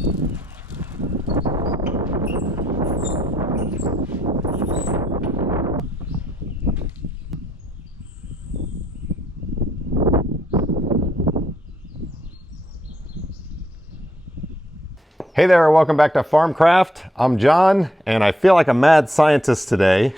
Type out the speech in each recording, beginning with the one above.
Hey there, welcome back to Farmcraft. I'm John, and I feel like a mad scientist today.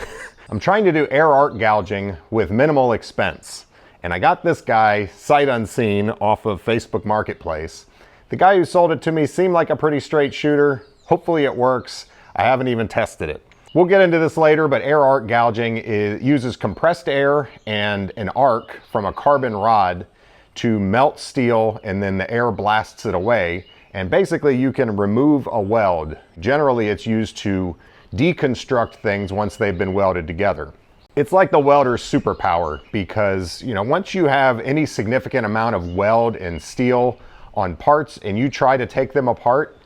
I'm trying to do air arc gouging with minimal expense. And I got this guy, sight unseen, off of Facebook Marketplace. The guy who sold it to me seemed like a pretty straight shooter. Hopefully it works. I haven't even tested it. We'll get into this later, but air arc gouging uses compressed air and an arc from a carbon rod to melt steel, and then the air blasts it away. And basically you can remove a weld. Generally it's used to deconstruct things once they've been welded together. It's like the welder's superpower because, once you have any significant amount of weld and steel on parts and you try to take them apart,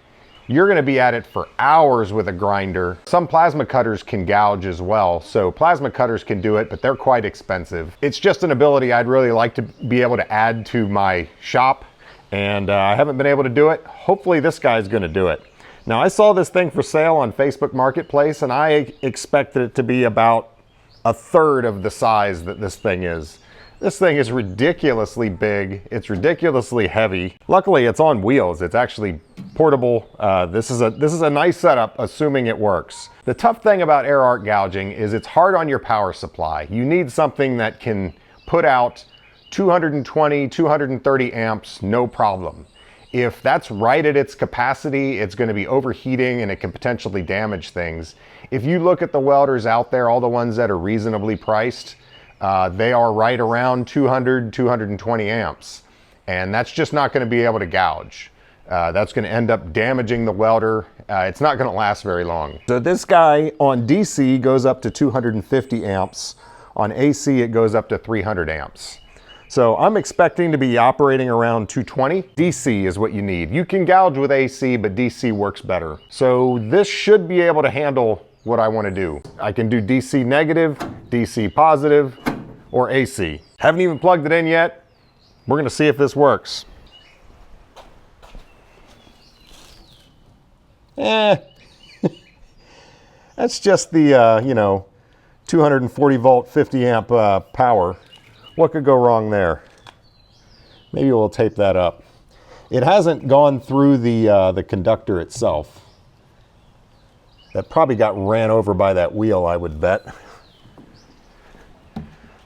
you're gonna be at it for hours with a grinder. Some plasma cutters can gouge as well, so plasma cutters can do it, but they're quite expensive. It's just an ability I'd really like to be able to add to my shop, and I haven't been able to do it. Hopefully this guy's gonna do it. Now, I saw this thing for sale on Facebook Marketplace, and I expected it to be about a third of the size that this thing is. This thing is ridiculously big. It's ridiculously heavy. Luckily, it's on wheels. It's actually portable. This is a nice setup, assuming it works. The tough thing about air arc gouging is it's hard on your power supply. You need something that can put out 220, 230 amps, no problem. If that's right at its capacity, it's going to be overheating and it can potentially damage things. If you look at the welders out there, all the ones that are reasonably priced, they are right around 200, 220 amps. And that's just not going to be able to gouge. That's going to end up damaging the welder. It's not going to last very long. So this guy on DC goes up to 250 amps. On AC, it goes up to 300 amps. So I'm expecting to be operating around 220. DC is what you need. You can gouge with AC, but DC works better. So this should be able to handle what I want to do. I can do DC negative, DC positive, or AC. Haven't even plugged it in yet. We're gonna see if this works. That's just the, 240 volt, 50 amp power. What could go wrong there? Maybe we'll tape that up. It hasn't gone through the conductor itself. That probably got ran over by that wheel, I would bet.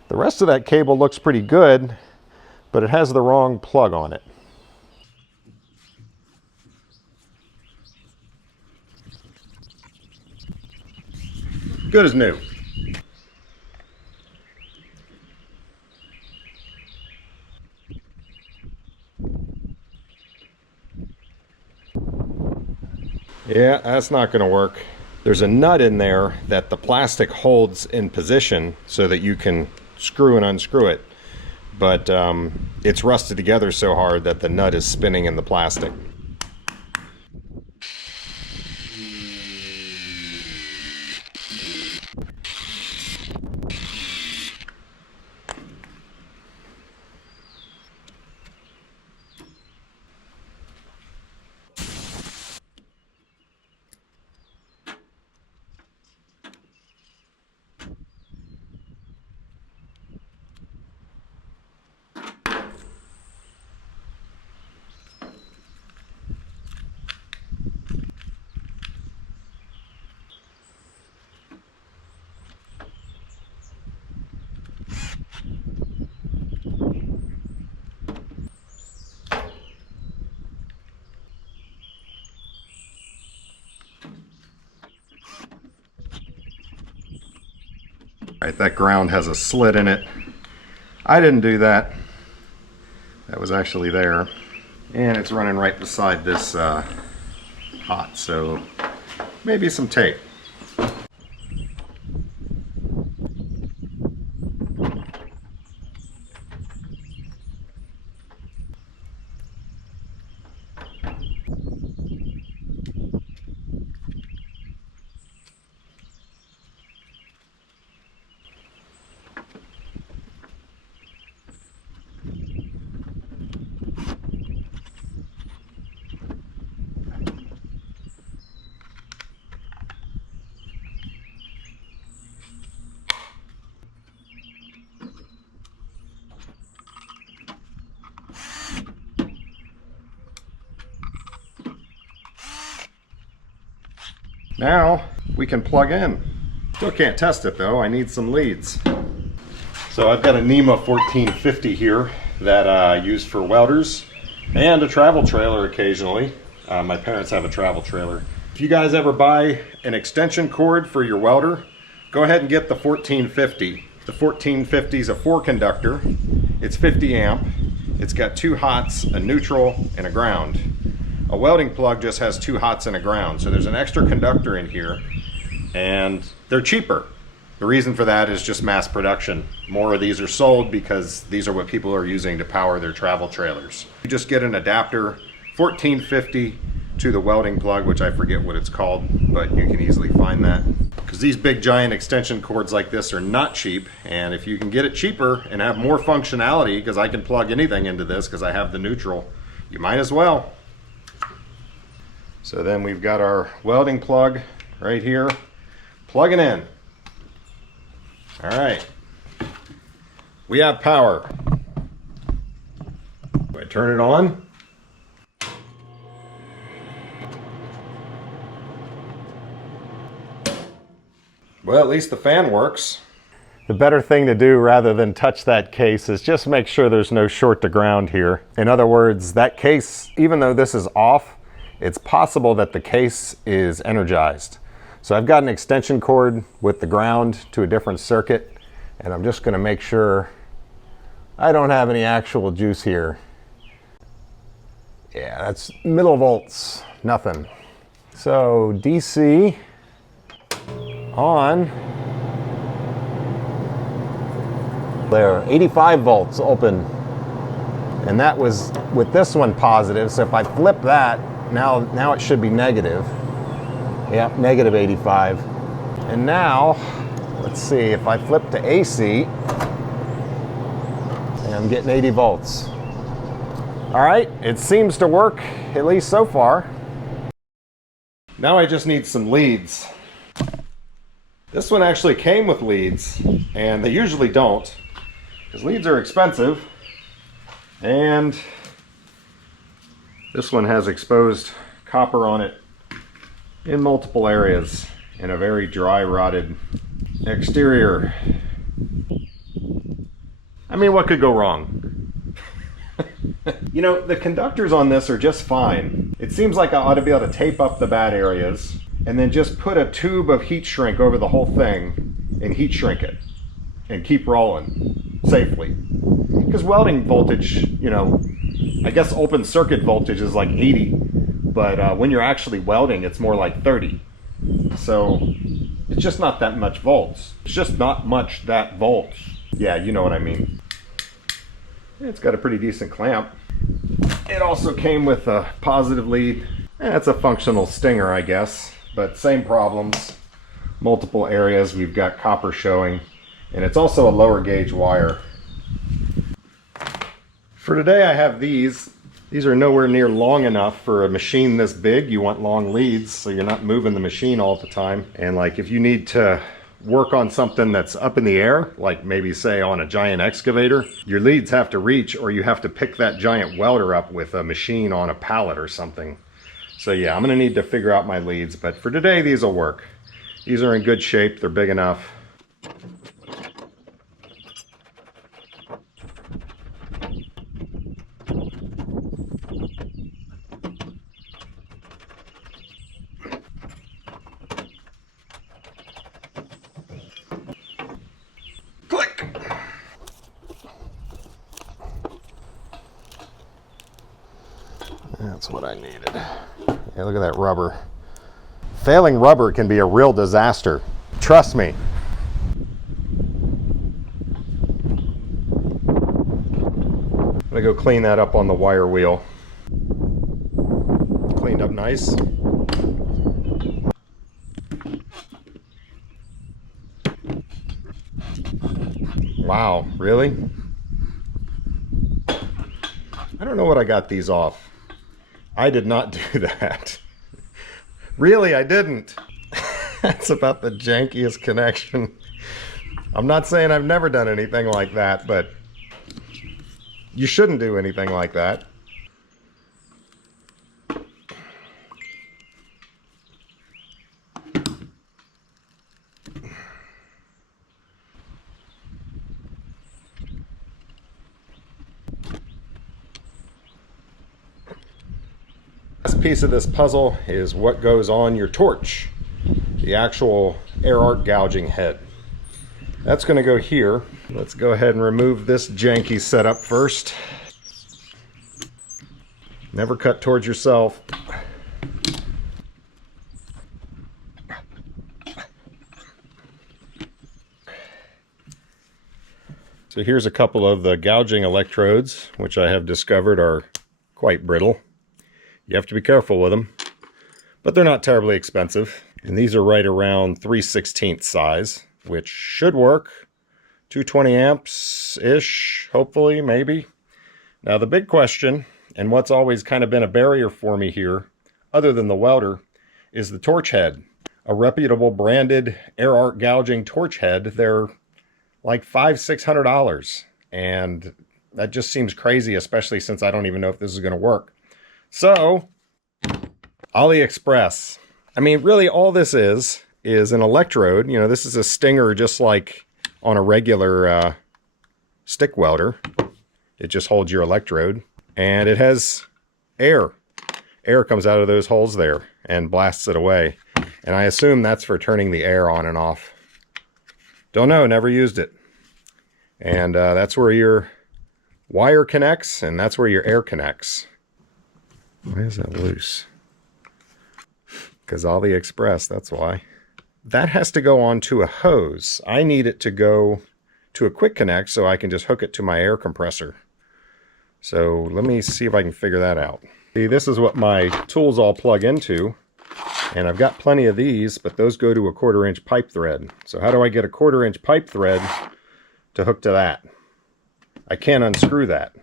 The rest of that cable looks pretty good, but it has the wrong plug on it. Good as new. Yeah, that's not going to work. There's a nut in there that the plastic holds in position so that you can screw and unscrew it. But it's rusted together so hard that the nut is spinning in the plastic. Right, that ground has a slit in it. I didn't do that. That was actually there. And it's running right beside this hot, so maybe some tape. Now we can plug in. Still can't test it though, I need some leads. So I've got a NEMA 1450 here that I use for welders and a travel trailer occasionally. My parents have a travel trailer. If you guys ever buy an extension cord for your welder, go ahead and get the 1450. The 1450 is a 4-conductor. It's 50 amp. It's got 2 hots, a neutral, and a ground. A welding plug just has 2 hots and a ground, so there's an extra conductor in here, and they're cheaper. The reason for that is just mass production. More of these are sold because these are what people are using to power their travel trailers. You just get an adapter, 1450 to the welding plug, which I forget what it's called, but you can easily find that. Because these big giant extension cords like this are not cheap, and if you can get it cheaper and have more functionality, because I can plug anything into this because I have the neutral, you might as well. So then we've got our welding plug right here, plugging in. All right, we have power. Do I turn it on? Well, at least the fan works. The better thing to do rather than touch that case is just make sure there's no short to ground here. In other words, that case, even though this is off, it's possible that the case is energized. So I've got an extension cord with the ground to a different circuit, and I'm just going to make sure I don't have any actual juice here. Yeah, that's millivolts, nothing. So DC on. There, 85 volts open. And that was with this one positive, so if I flip that, now it should be negative. Yep, negative 85. And now, let's see, if I flip to AC, I'm getting 80 volts. All right, it seems to work, at least so far. Now I just need some leads. This one actually came with leads, and they usually don't, because leads are expensive. And this one has exposed copper on it in multiple areas in a very dry, rotted exterior. I mean, what could go wrong? You know, the conductors on this are just fine. It seems like I ought to be able to tape up the bad areas and then just put a tube of heat shrink over the whole thing and heat shrink it and keep rolling safely. Because welding voltage, you know, I guess open circuit voltage is like 80, but when you're actually welding, it's more like 30. So it's just not that much volts. It's just not much that volts. Yeah, you know what I mean. It's got a pretty decent clamp. It also came with a positive lead. It's a functional stinger, I guess, but same problems. Multiple areas we've got copper showing, and it's also a lower gauge wire. For today I have these. These are nowhere near long enough for a machine this big. You want long leads so you're not moving the machine all the time. And like if you need to work on something that's up in the air, like maybe say on a giant excavator, your leads have to reach, or you have to pick that giant welder up with a machine on a pallet or something. So yeah, I'm gonna need to figure out my leads, but for today these will work. These are in good shape, they're big enough. That's what I needed. Yeah, look at that rubber. Failing rubber can be a real disaster. Trust me. I'm gonna go clean that up on the wire wheel. Cleaned up nice. Wow, really? I don't know what I got these off. I did not do that. Really, I didn't. That's about the jankiest connection. I'm not saying I've never done anything like that, but you shouldn't do anything like that. last piece of this puzzle is what goes on your torch, the actual air arc gouging head. That's going to go here. Let's go ahead and remove this janky setup first. Never cut towards yourself. So here's a couple of the gouging electrodes, which I have discovered are quite brittle. You have to be careful with them, but they're not terribly expensive. And these are right around 3/16 size, which should work. 220 amps-ish, hopefully, maybe. Now the big question, and what's always kind of been a barrier for me here, other than the welder, is the torch head. A reputable branded air arc gouging torch head, they're like $500–600. And that just seems crazy, especially since I don't even know if this is going to work. So, AliExpress. I mean, really all this is an electrode. You know, this is a stinger just like on a regular stick welder. It just holds your electrode. And it has air. Air comes out of those holes there and blasts it away. And I assume that's for turning the air on and off. Don't know, never used it. And that's where your wire connects, and that's where your air connects. Why is that loose? Because AliExpress, that's why. That has to go onto a hose. I need it to go to a quick connect so I can just hook it to my air compressor. So let me see if I can figure that out. See, this is what my tools all plug into. And I've got plenty of these, but those go to a 1/4" pipe thread. So how do I get a 1/4" pipe thread to hook to that? I can't unscrew that.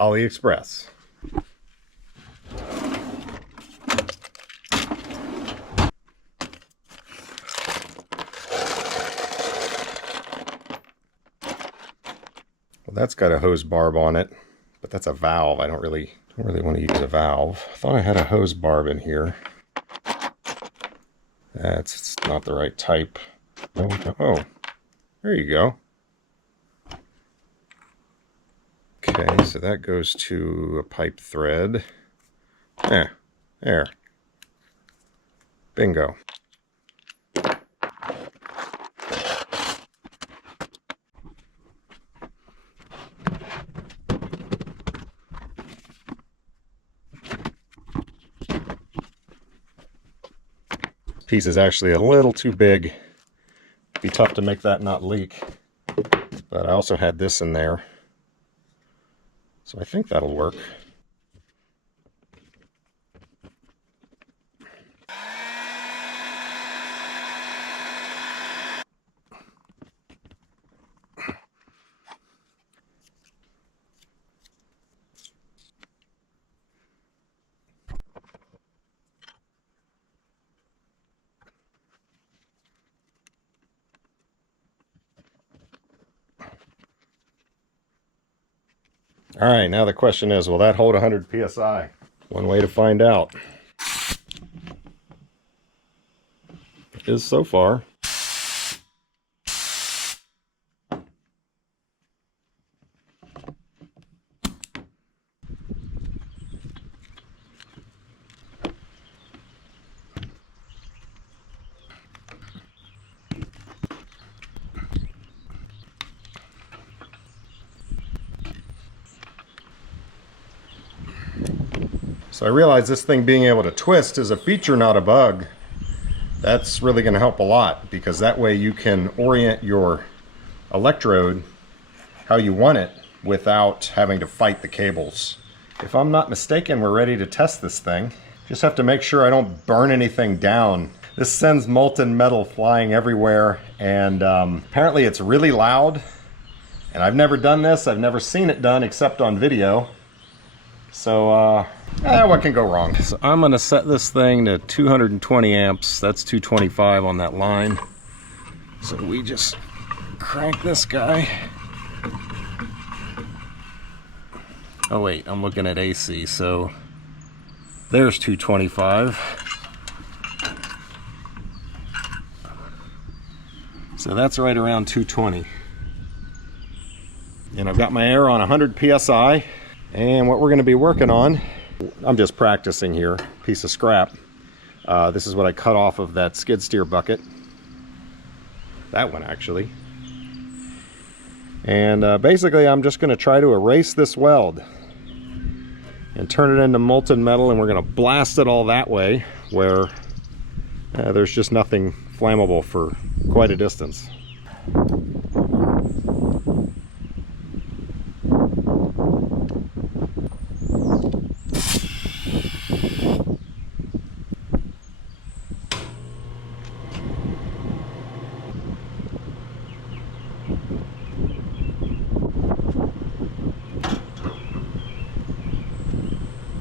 AliExpress. Well, that's got a hose barb on it, but that's a valve. I don't really want to use a valve. I thought I had a hose barb in here. That's not the right type. Oh, there you go. Okay, so that goes to a pipe thread. There. Bingo. Piece is actually a little too big. It'd be tough to make that not leak. But I also had this in there. So I think that'll work. All right, now the question is, will that hold 100 psi? One way to find out is so far. So I realize this thing being able to twist is a feature, not a bug. That's really going to help a lot, because that way you can orient your electrode how you want it without having to fight the cables. If I'm not mistaken, we're ready to test this thing. Just have to make sure I don't burn anything down. This sends molten metal flying everywhere, and apparently it's really loud. And I've never done this. I've never seen it done except on video. So, what can go wrong? So I'm going to set this thing to 220 amps. That's 225 on that line. So we just crank this guy. Oh wait, I'm looking at AC. So there's 225. So that's right around 220. And I've got my air on 100 psi. And what we're going to be working on I'm just practicing here. Piece of scrap. This is what I cut off of that skid steer bucket. That one, actually. And basically, I'm just going to try to erase this weld and turn it into molten metal, and we're going to blast it all that way where there's just nothing flammable for quite a distance.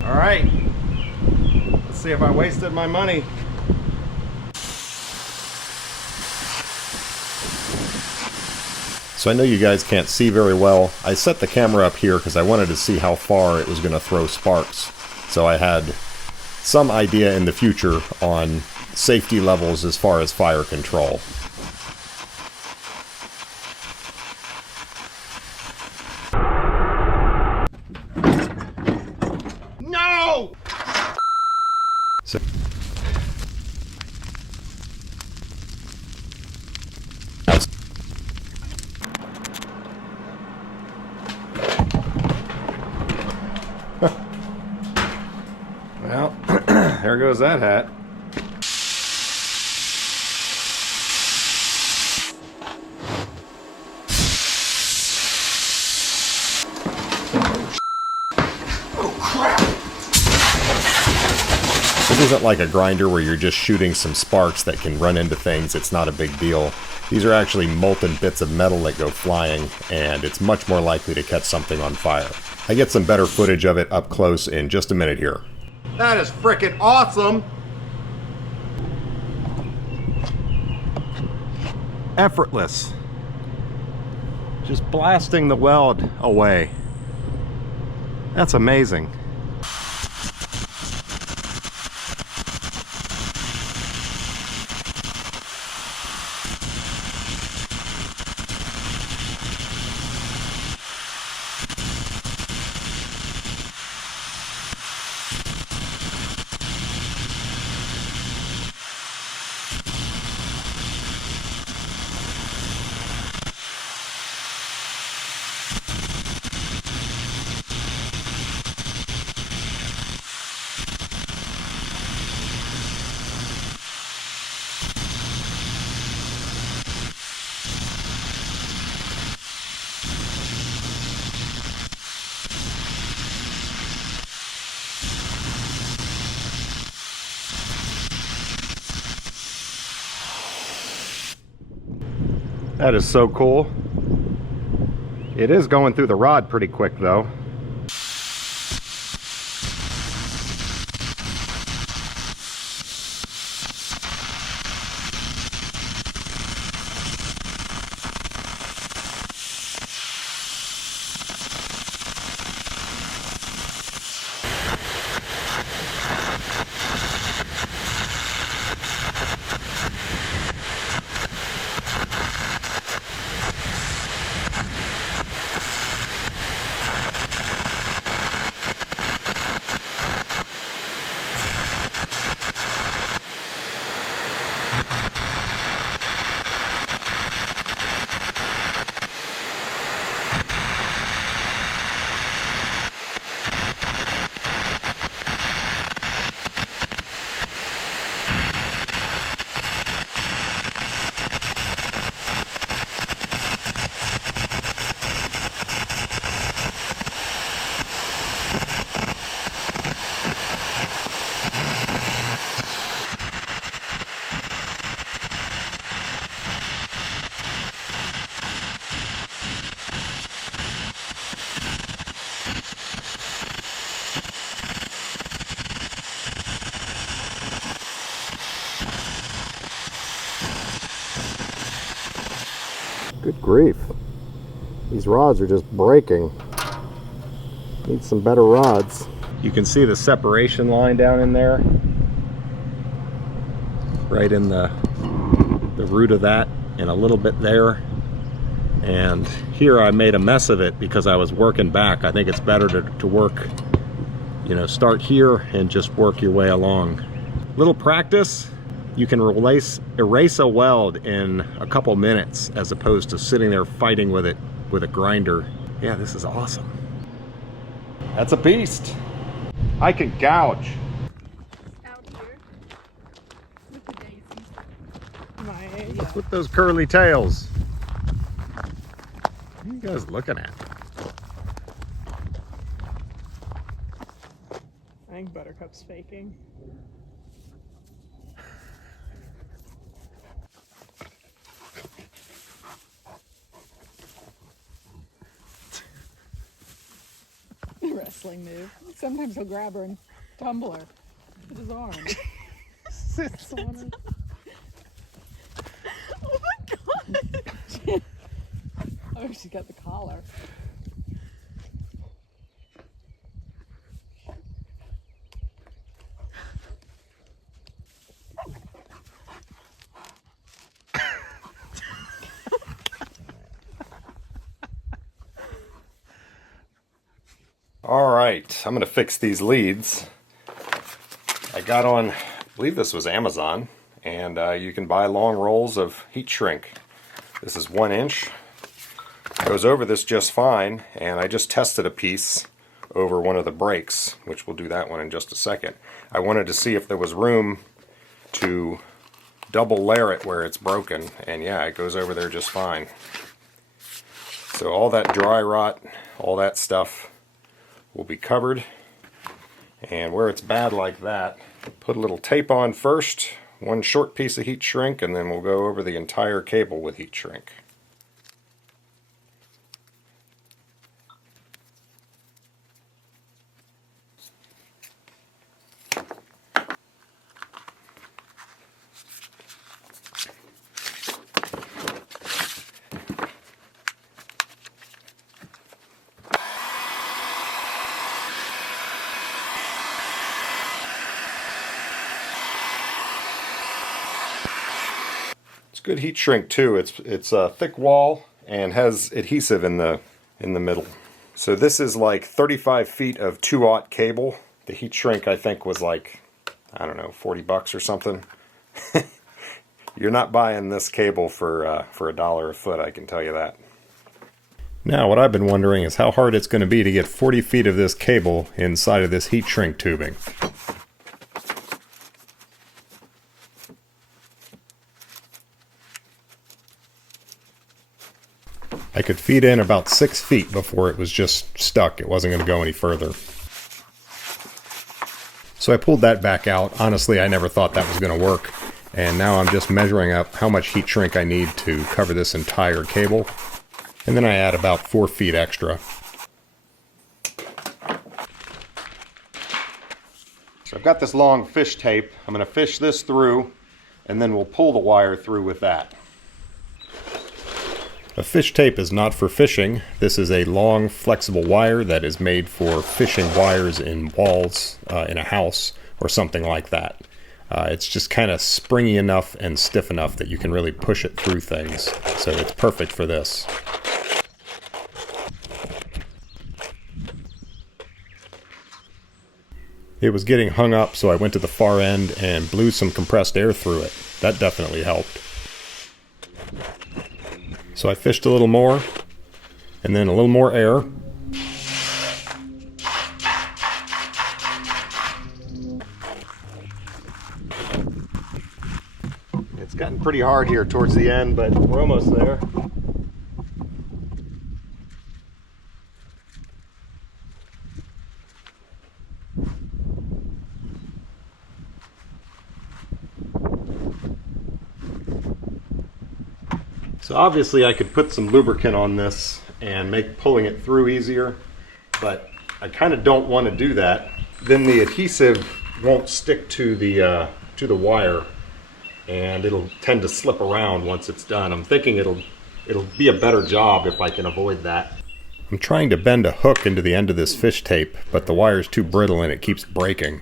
All right, let's see if I wasted my money. So I know you guys can't see very well. I set the camera up here because I wanted to see how far it was going to throw sparks. So I had some idea in the future on safety levels as far as fire control. No! So well, there goes that hat. Oh crap! This isn't like a grinder where you're just shooting some sparks that can run into things. It's not a big deal. These are actually molten bits of metal that go flying, and it's much more likely to catch something on fire. I get some better footage of it up close in just a minute here. That is frickin' awesome! Effortless. Just blasting the weld away. That's amazing. That is so cool. It is going through the rod pretty quick though. Good grief. These rods are just breaking. Need some better rods. You can see the separation line down in there. Right in the root of that, and a little bit there. And here I made a mess of it because I was working back. I think it's better to work, You know, start here and just work your way along. Little practice, you can erase a weld in a couple minutes as opposed to sitting there fighting with it with a grinder. Yeah, this is awesome. That's a beast. I can gouge. Out here with the daisies. Look with those curly tails. What are you guys looking at? I think Buttercup's faking. Wrestling move. Sometimes he'll grab her and tumble her with his arm. Oh my god! Oh, she's got the collar. All right, I'm gonna fix these leads. I got on, I believe this was Amazon, and you can buy long rolls of heat shrink. This is 1 inch. Goes over this just fine, and I just tested a piece over one of the brakes, which we'll do that one in just a second. I wanted to see if there was room to double layer it where it's broken, and yeah, it goes over there just fine. So all that dry rot, all that stuff will be covered, and where it's bad like that, put a little tape on first, one short piece of heat shrink, and then we'll go over the entire cable with heat shrink. Good heat shrink too. It's a thick wall and has adhesive in the middle. So this is like 35 feet of 2/0 cable. The heat shrink I think was like, I don't know, 40 bucks or something. You're not buying this cable for $1 a foot, I can tell you that. Now what I've been wondering is how hard it's going to be to get 40 feet of this cable inside of this heat shrink tubing. I could feed in about 6 feet before it was just stuck. It wasn't going to go any further. So I pulled that back out. Honestly, I never thought that was going to work. And now I'm just measuring up how much heat shrink I need to cover this entire cable. And then I add about 4 feet extra. So I've got this long fish tape. I'm going to fish this through, and then we'll pull the wire through with that. A fish tape is not for fishing. This is a long, flexible wire that is made for fishing wires in walls in a house or something like that. It's just kind of springy enough and stiff enough that you can really push it through things. So it's perfect for this. It was getting hung up, so I went to the far end and blew some compressed air through it. That definitely helped. So I fished a little more, and then a little more air. It's gotten pretty hard here towards the end, but we're almost there. So obviously I could put some lubricant on this and make pulling it through easier, but I kind of don't want to do that. Then the adhesive won't stick to the wire, and it'll tend to slip around once it's done. I'm thinking it'll be a better job if I can avoid that. I'm trying to bend a hook into the end of this fish tape, but the wire's too brittle and it keeps breaking.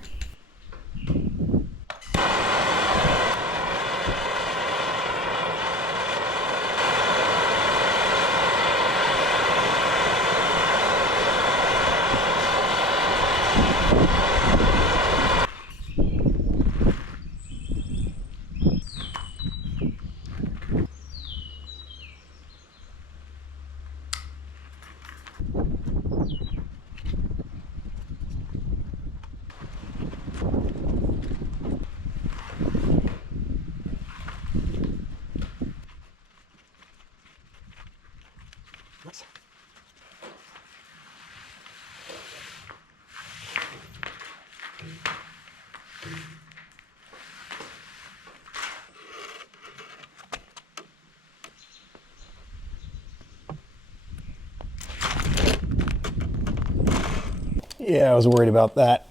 Yeah, I was worried about that.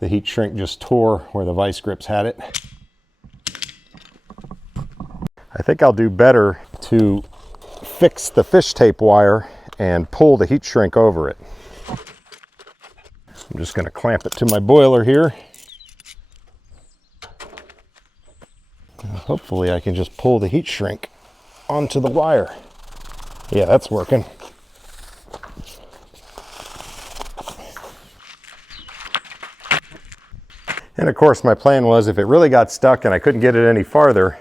The heat shrink just tore where the vice grips had it. I think I'll do better to fix the fish tape wire and pull the heat shrink over it. I'm just going to clamp it to my boiler here. Hopefully I can just pull the heat shrink onto the wire. Yeah, that's working. And of course my plan was if it really got stuck and I couldn't get it any farther,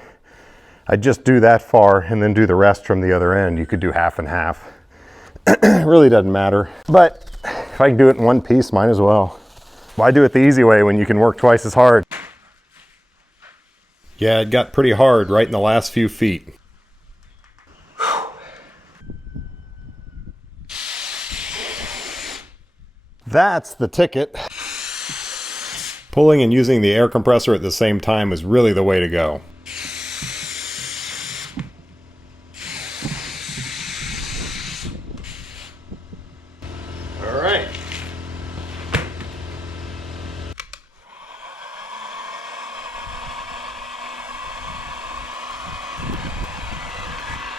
I'd just do that far and then do the rest from the other end. You could do half and half. It really doesn't matter. But if I can do it in one piece, might as well. Why do it the easy way when you can work twice as hard? Yeah, it got pretty hard right in the last few feet. That's the ticket. Pulling and using the air compressor at the same time is really the way to go. All right.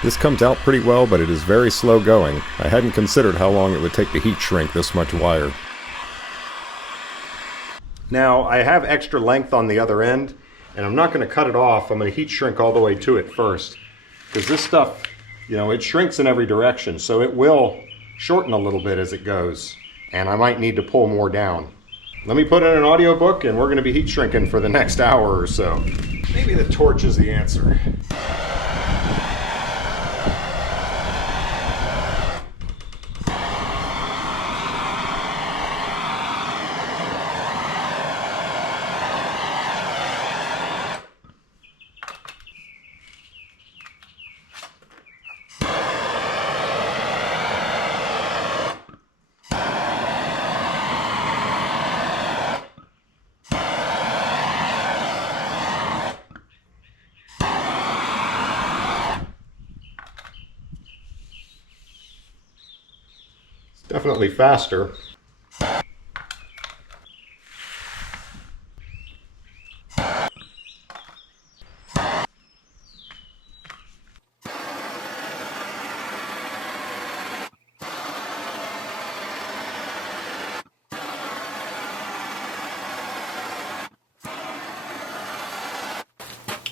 This comes out pretty well, but it is very slow going. I hadn't considered how long it would take to heat shrink this much wire. Now, I have extra length on the other end, and I'm not going to cut it off. I'm going to heat shrink all the way to it first. Because this stuff, you know, it shrinks in every direction, so it will shorten a little bit as it goes. And I might need to pull more down. Let me put in an audiobook, and we're going to be heat shrinking for the next hour or so. Maybe the torch is the answer. Definitely faster.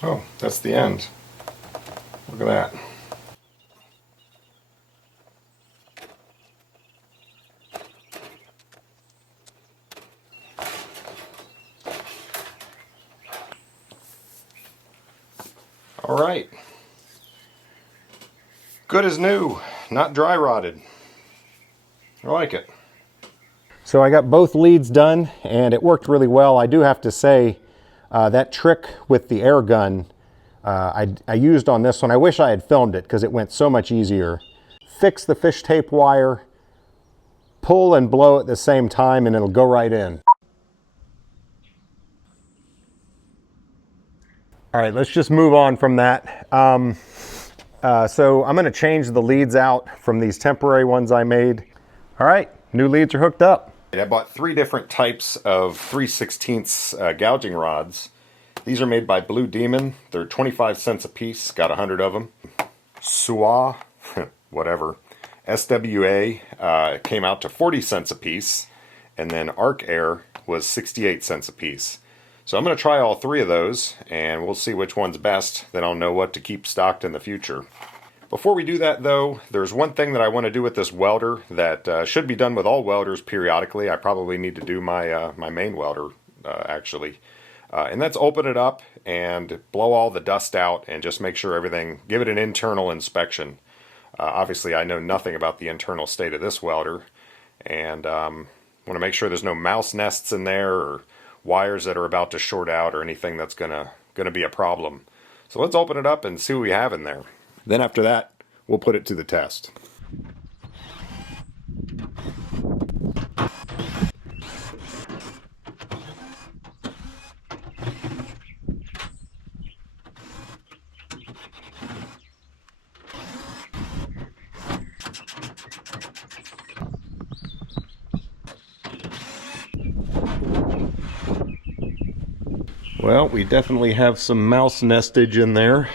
Oh, that's the end. Look at that. All right. Good as new, not dry rotted. I like it. So I got both leads done and it worked really well. I do have to say that trick with the air gun I used on this one. I wish I had filmed it because it went so much easier. Fix the fish tape wire, pull and blow at the same time, and it'll go right in. All right, let's just move on from that. So I'm going to change the leads out from these temporary ones I made. All right, new leads are hooked up. I bought 3 different types of 3/16 gouging rods. These are made by Blue Demon. They're 25 cents a piece, got 100 of them. SWA, whatever, SWA came out to 40 cents a piece, and then Arc Air was 68 cents a piece. So I'm going to try all 3 of those, and we'll see which one's best. Then I'll know what to keep stocked in the future. Before we do that, though, there's one thing that I want to do with this welder that should be done with all welders periodically. I probably need to do my my main welder, actually. And that's open it up and blow all the dust out and just make sure everything, give it an internal inspection. Obviously, I know nothing about the internal state of this welder, and want to make sure there's no mouse nests in there or wires that are about to short out or anything that's gonna be a problem. So let's open it up and see what we have in there. Then after that, we'll put it to the test. Well, we definitely have some mouse nestage in there.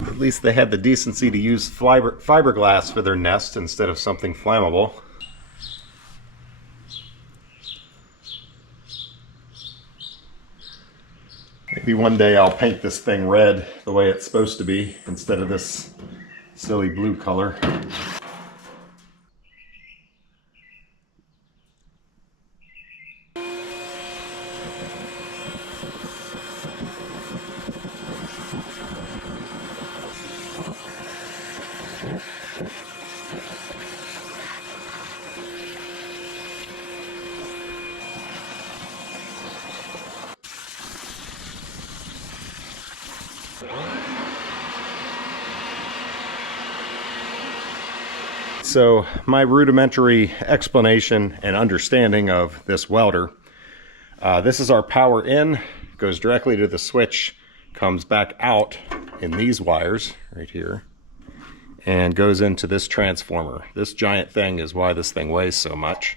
At least they had the decency to use fiberglass for their nest instead of something flammable. Maybe one day I'll paint this thing red the way it's supposed to be instead of this silly blue color. So my rudimentary explanation and understanding of this welder, this is our power in, goes directly to the switch, comes back out in these wires right here, and goes into this transformer. This giant thing is why this thing weighs so much.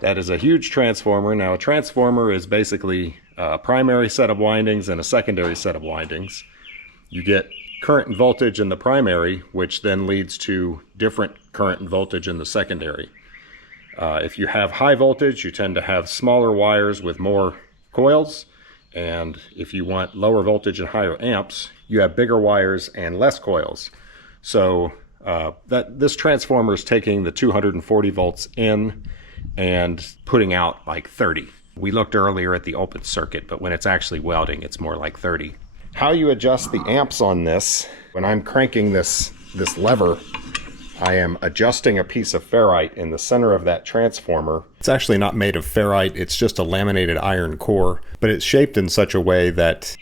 That is a huge transformer. Now a transformer is basically a primary set of windings and a secondary set of windings. You get current and voltage in the primary, which then leads to different current and voltage in the secondary. If you have high voltage, you tend to have smaller wires with more coils, and if you want lower voltage and higher amps, you have bigger wires and less coils. So this transformer is taking the 240 volts in and putting out like 30. We looked earlier at the open circuit, but when it's actually welding, it's more like 30. How you adjust the amps on this, when I'm cranking this lever, I am adjusting a piece of ferrite in the center of that transformer. It's actually not made of ferrite, it's just a laminated iron core, but it's shaped in such a way that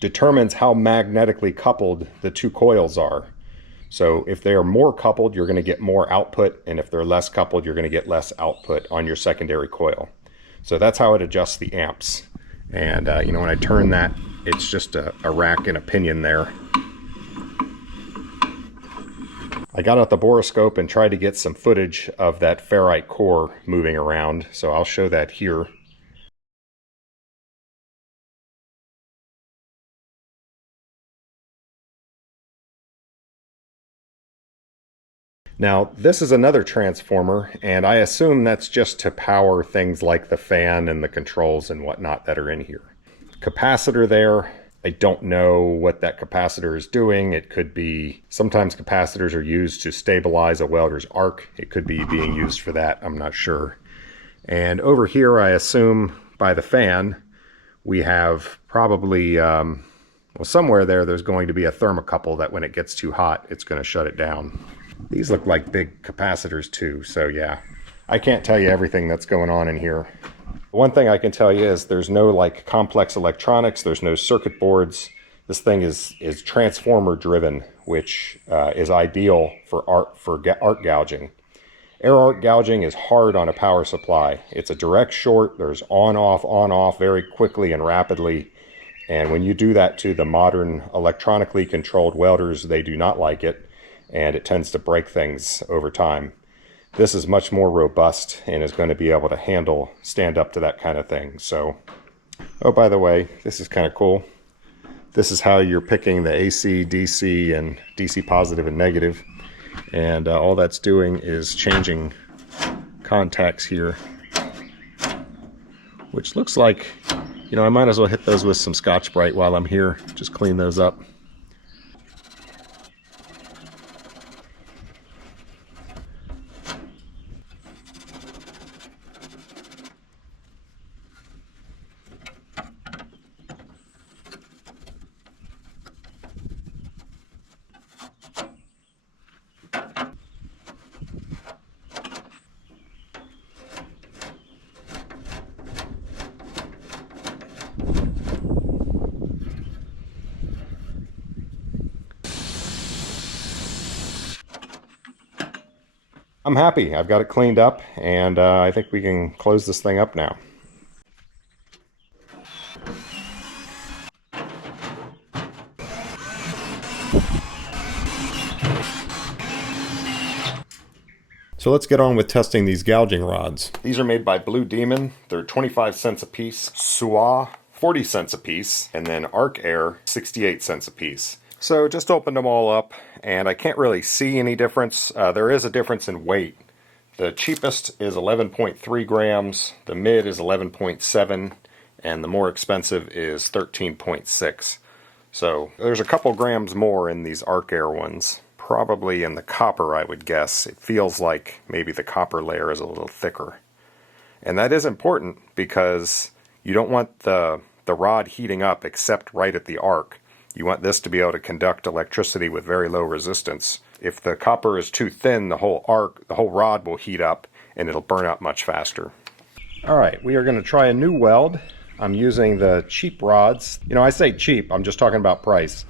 determines how magnetically coupled the two coils are. So if they are more coupled, you're going to get more output, and if they're less coupled, you're going to get less output on your secondary coil. So that's how it adjusts the amps. And you know, when I turn that, it's just a rack and a pinion there. I got out the borescope and tried to get some footage of that ferrite core moving around, so I'll show that here. Now, this is another transformer, and I assume that's just to power things like the fan and the controls and whatnot that are in here. Capacitor there, I don't know what that capacitor is doing. It could be, sometimes capacitors are used to stabilize a welder's arc. It could be being used for that, I'm not sure. And over here, I assume by the fan, we have probably, well, somewhere there's going to be a thermocouple that when it gets too hot, it's going to shut it down. These look like big capacitors too, so yeah. I can't tell you everything that's going on in here. One thing I can tell you is there's no like complex electronics, there's no circuit boards. This thing is transformer driven, which is ideal for arc gouging. Air arc gouging is hard on a power supply. It's a direct short, there's on off very quickly and rapidly. And when you do that to the modern electronically controlled welders, they do not like it, and it tends to break things over time. This is much more robust and is going to be able to stand up to that kind of thing. So, oh, by the way, this is kind of cool. This is how you're picking the AC, DC, and DC positive and negative. And all that's doing is changing contacts here, which looks like, you know, I might as well hit those with some Scotch-Brite while I'm here. Just clean those up. I'm happy. I've got it cleaned up, and I think we can close this thing up now. So let's get on with testing these gouging rods. These are made by Blue Demon. They're 25 cents a piece. Suah 40 cents a piece, and then arc air 68 cents a piece. So just opened them all up, and I can't really see any difference. There is a difference in weight. The cheapest is 11.3 grams, the mid is 11.7, and the more expensive is 13.6. So there's a couple grams more in these arc air ones. Probably in the copper, I would guess. It feels like maybe the copper layer is a little thicker. And that is important because you don't want the rod heating up except right at the arc. You want this to be able to conduct electricity with very low resistance. If the copper is too thin, the whole rod will heat up and it'll burn out much faster. All right, we are going to try a new weld. I'm using the cheap rods. You know, I say cheap, I'm just talking about price.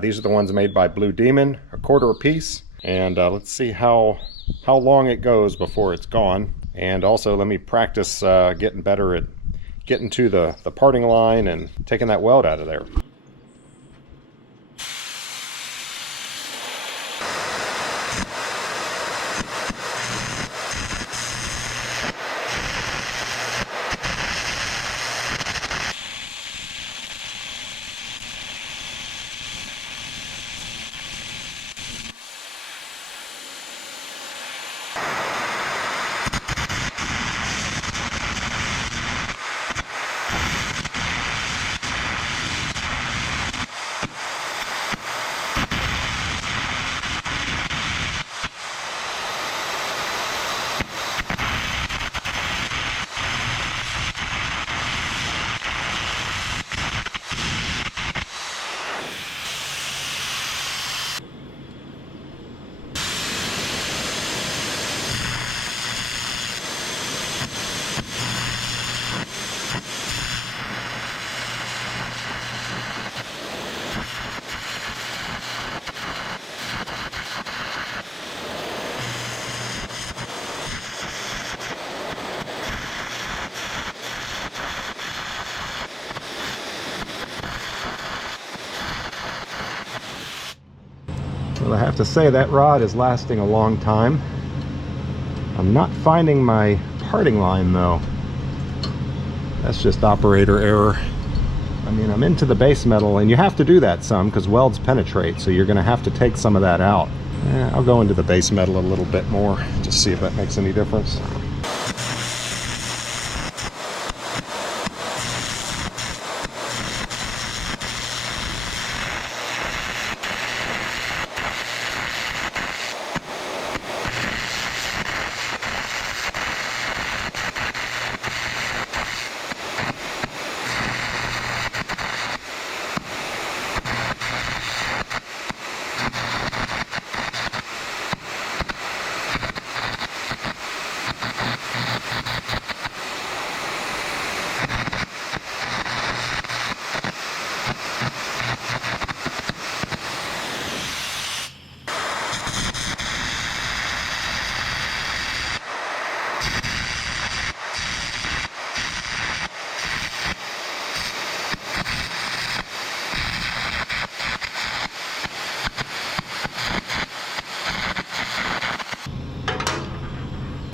These are the ones made by Blue Demon, $1/4 a piece. And let's see how long it goes before it's gone. And also let me practice getting better at getting to the parting line and taking that weld out of there. Well, I have to say that rod is lasting a long time. I'm not finding my parting line though. That's just operator error. I mean, I'm into the base metal, and you have to do that some because welds penetrate, so you're going to have to take some of that out. I'll go into the base metal a little bit more, just see if that makes any difference.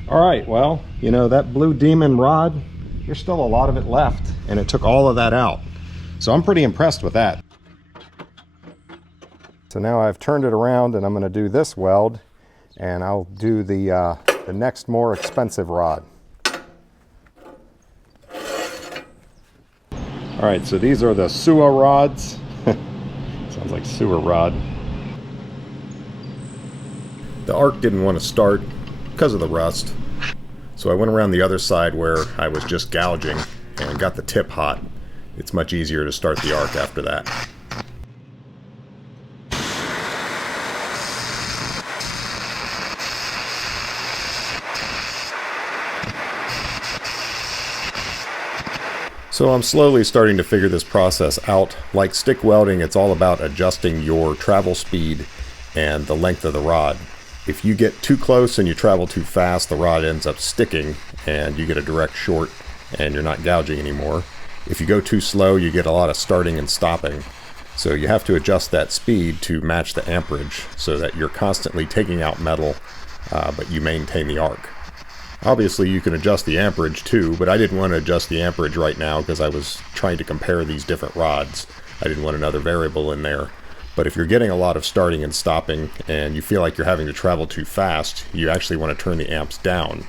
All right, well, you know, that Blue Demon rod, there's still a lot of it left, and it took all of that out. So I'm pretty impressed with that. So now I've turned it around, and I'm going to do this weld, and I'll do the next more expensive rod. All right, so these are the sewer rods. Sounds like sewer rod. The arc didn't want to start because of the rust. So I went around the other side where I was just gouging and got the tip hot. It's much easier to start the arc after that. So I'm slowly starting to figure this process out. Like stick welding, it's all about adjusting your travel speed and the length of the rod. If you get too close and you travel too fast, the rod ends up sticking and you get a direct short and you're not gouging anymore. If you go too slow, you get a lot of starting and stopping. So you have to adjust that speed to match the amperage so that you're constantly taking out metal, but you maintain the arc. Obviously you can adjust the amperage too, but I didn't want to adjust the amperage right now because I was trying to compare these different rods. I didn't want another variable in there. But if you're getting a lot of starting and stopping and you feel like you're having to travel too fast, you actually want to turn the amps down.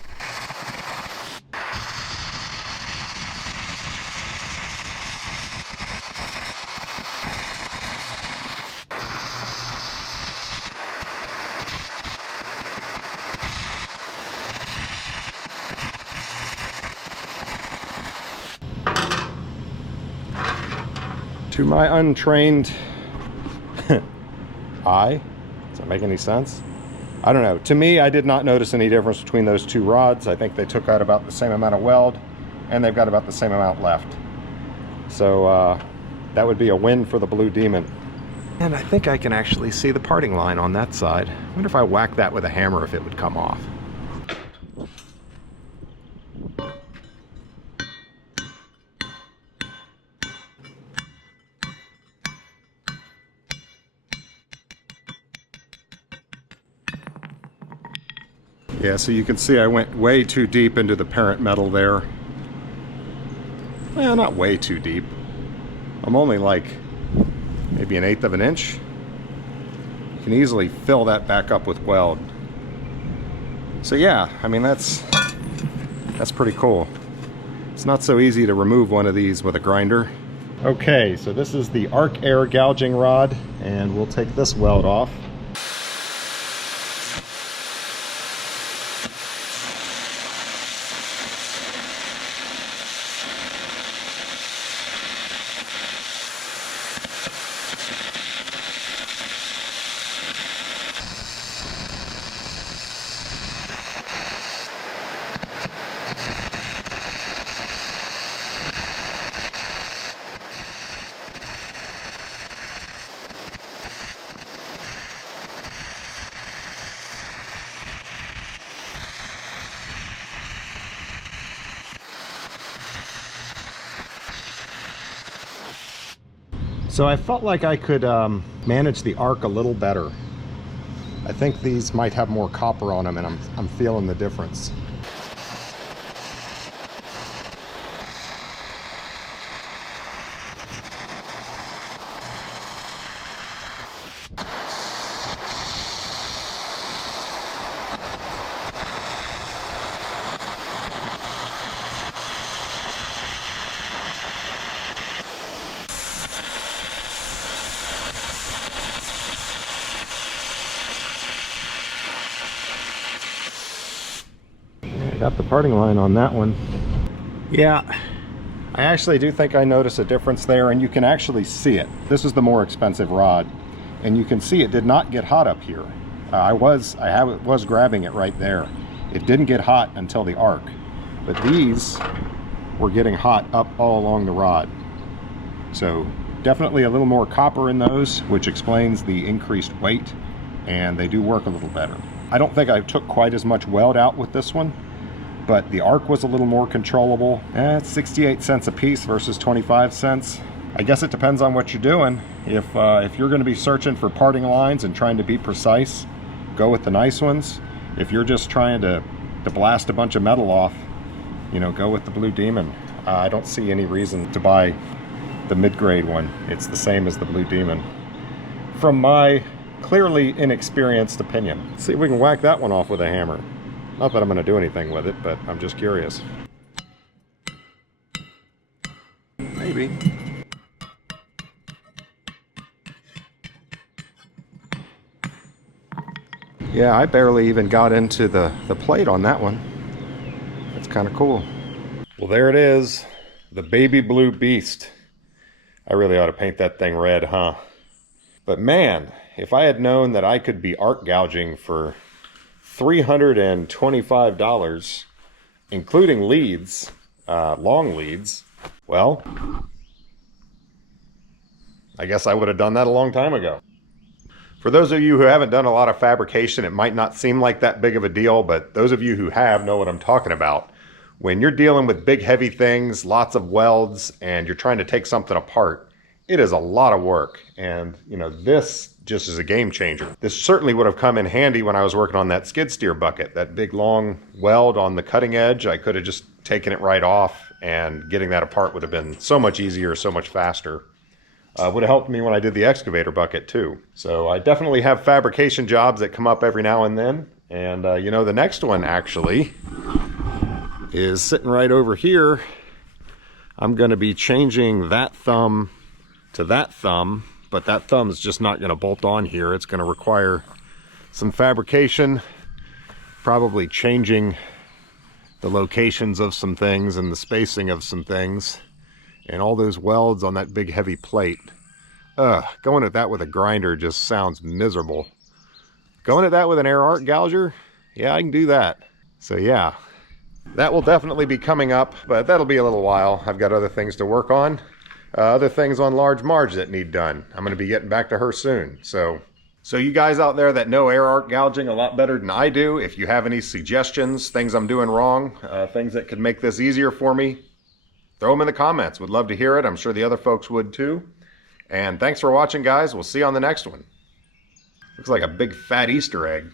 To my untrained eye, does that make any sense? I don't know. To me, I did not notice any difference between those two rods. I think they took out about the same amount of weld, and they've got about the same amount left. So that would be a win for the Blue Demon. And I think I can actually see the parting line on that side. I wonder if I whack that with a hammer if it would come off. Yeah, so you can see I went way too deep into the parent metal there. Well, not way too deep. I'm only like maybe 1/8 of an inch. You can easily fill that back up with weld. So yeah, I mean that's pretty cool. It's not so easy to remove one of these with a grinder. Okay, so this is the arc air gouging rod, and we'll take this weld off. So I felt like I could manage the arc a little better. I think these might have more copper on them, and I'm feeling the difference. Got the parting line on that one. Yeah, I actually do think I notice a difference there, and you can actually see it. This is the more expensive rod, and you can see it did not get hot up here. I was grabbing it right there. It didn't get hot until the arc, but these were getting hot up all along the rod. So definitely a little more copper in those, which explains the increased weight, and they do work a little better. I don't think I took quite as much weld out with this one, but the arc was a little more controllable. It's 68 cents a piece versus 25 cents. I guess it depends on what you're doing. If you're going to be searching for parting lines and trying to be precise, go with the nice ones. If you're just trying to blast a bunch of metal off, you know, go with the Blue Demon. I don't see any reason to buy the mid-grade one. It's the same as the Blue Demon, from my clearly inexperienced opinion. Let's see if we can whack that one off with a hammer. Not that I'm going to do anything with it, but I'm just curious. Maybe. Yeah, I barely even got into the plate on that one. That's kind of cool. Well, there it is. The baby blue beast. I really ought to paint that thing red, huh? But man, if I had known that I could be arc gouging for $325, including leads, long leads, well, I guess I would have done that a long time ago. For those of you who haven't done a lot of fabrication, it might not seem like that big of a deal, but those of you who have know what I'm talking about. When you're dealing with big heavy things, lots of welds, and you're trying to take something apart, it is a lot of work. And you know, this just is a game changer. This certainly would have come in handy when I was working on that skid steer bucket, that big long weld on the cutting edge. I could have just taken it right off, and getting that apart would have been so much easier, so much faster. Would have helped me when I did the excavator bucket too. So I definitely have fabrication jobs that come up every now and then. And you know, the next one actually is sitting right over here. I'm going to be changing that thumb to that thumb, but that thumb is just not going to bolt on here. It's going to require some fabrication, probably changing the locations of some things and the spacing of some things, and all those welds on that big heavy plate. Going at that with a grinder just sounds miserable. Going at that with an air arc gouger, yeah, I can do that. So yeah, that will definitely be coming up, but that'll be a little while. I've got other things to work on. Other things on large Marge that need done. I'm going to be getting back to her soon. So you guys out there that know air arc gouging a lot better than I do, if you have any suggestions, things I'm doing wrong, things that could make this easier for me, throw them in the comments. Would love to hear it. I'm sure the other folks would too. And thanks for watching, guys. We'll see you on the next one. Looks like a big fat Easter egg.